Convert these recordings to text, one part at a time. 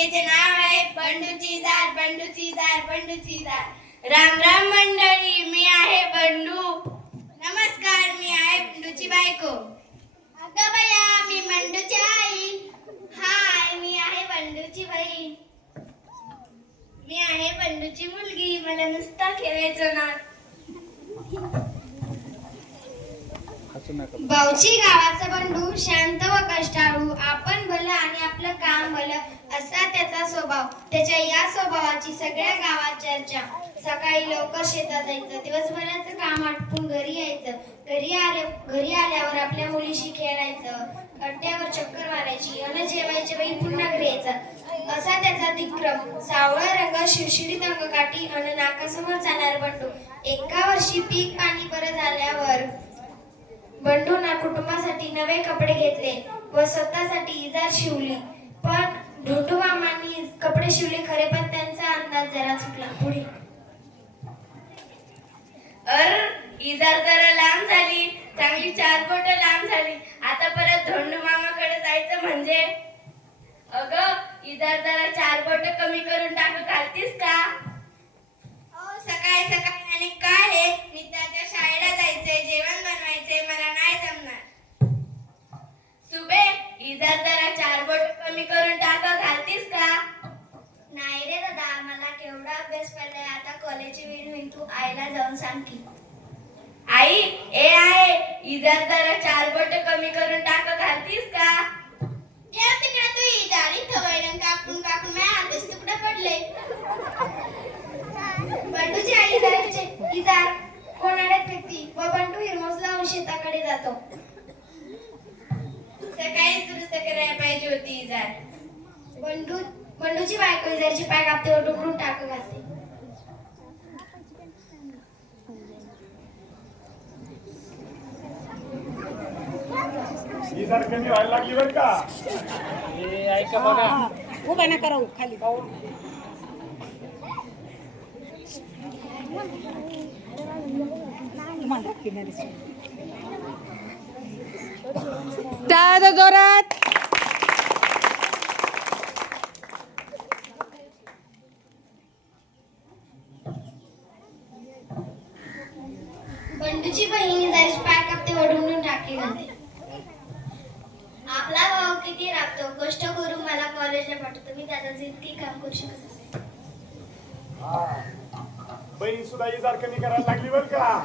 मालिकेचे नाव आहे बंडूची जार बंडूची जार बंडूची जार। राम राम मंडळी, मी आहे बंडू। नमस्कार, मी आहे बंडूची बायको। अगं बया, मी बंडूची आई। हाय, मी आहे बंडूची बहीण। मी आहे बंडूची मुलगी, मला नुसता खेळायचं ना। भाऊची गावाचा बंडू शांत व कष्टाळू, आपण भलं आणि आपलं काम भलं असा त्याचा स्वभाव। त्याच्या या स्वभावाची सगळ्या गावात चर्चा। सकाळी लवकर शेतात जायचं, दिवसभराचं काम आटपून घरी यायचं। घरी आल्यावर आपल्या मुलीशी खेळायचं, कट्ट्यावर चक्कर मारायची आणि जेवायच्या वेळी पुन्हा घरी यायचं। असा त्याचा दिक्रम। सावळा रंग, शिरशिरीत अंगकाठी आणि नाकासमोर जाणार बंडू। एका वर्षी पीक पाणी बरं झाल्यावर बंडूंना कुटुंबासाठी नवे कपडे घेतले व स्वतःसाठी इजार शिवली। पण ढोंडू मामांनी कपडे शिवले खरे, पण त्यांचा अंदाज जरा चुकला। पुढे इजार जरा लांब झाली, चांगली 4 बोट लांब झाली। आता परत धोंडू मामाकडे जायचं म्हणजे? अगं, इजार जरा 4 बोट कमी करून घालतीस का? सकाळी सकाळी आणि काय हे? नित्याच्या शाळेला जायचंय, जेवण बनवायचंय, मला नाही जमणार। सुबे, इजार जरा 4 बोट कमी करून घालतीस का? नाही रे दादा, मला केवढा अभ्यास पडलाय, आता कॉलेजची वेळ होईल, तू आईला जाऊन सांग की। आई, आहे, इजार जरा 4 बोट कमी करून घालतीस का? जेव तिकडे तू इजार, इथं वैरण कापून कापून माझ्या हातच तुकडं पडले। बंडूची आई इजार कोणाड्यात फेकती व बंडू हिरमोस लावून शेताकडे जातो। सकाळीच दुरुस्त करायला पाहिजे होती इजार। बंडूची बायको इजारची पाय कापते व डुबडून घालते। इजार कमी व्हायला लागली बरं का? ऐका बघा, उभा नका राहू खाली। टाळ्या जोरात। बंडूची बहीण इजारची पाय कापते व डुबडून टाकी घालते। आपला भाऊ किती राबतो, कष्ट करून मला कॉलेजला पाठवतो, मी त्याचा जितकी काम करू शकत नाही। बहीण सुद्धा इजार कमी करायला लागली बरं का?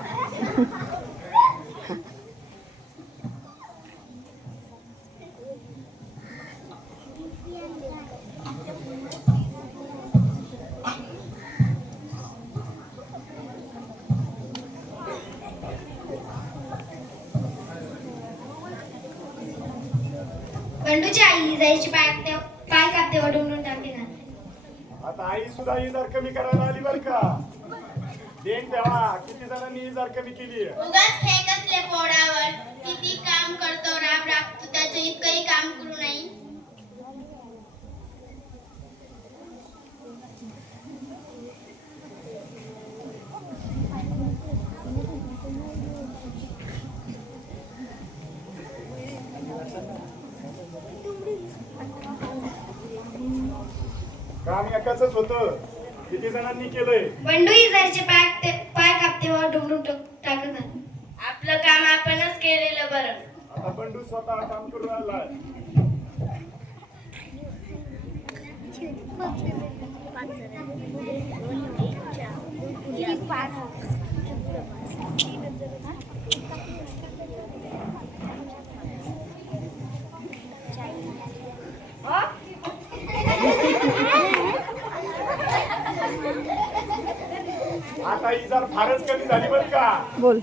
बंडूची आई इजारची पाय कापते व डुबडून टाकी घालते। आता आई सुद्धा इजार कमी करायला आली बरं का? देण तेव्हा किती जणांनी इजार कमी केली? उगाच फेक असले पोडावर, किती काम करतो, राब राबतो, त्याचं इतकंही काम करू नाही। काम एकाच होतं, किती जणांनी केलंय? बंडू इजारचे पाय कापते व डुबडून टाकत घालते। आपलं काम आपणच केलेलं बरं। आता बंडू स्वतः काम करून आलाय। आता इजार फारच कमी झाली बरं का? बोल।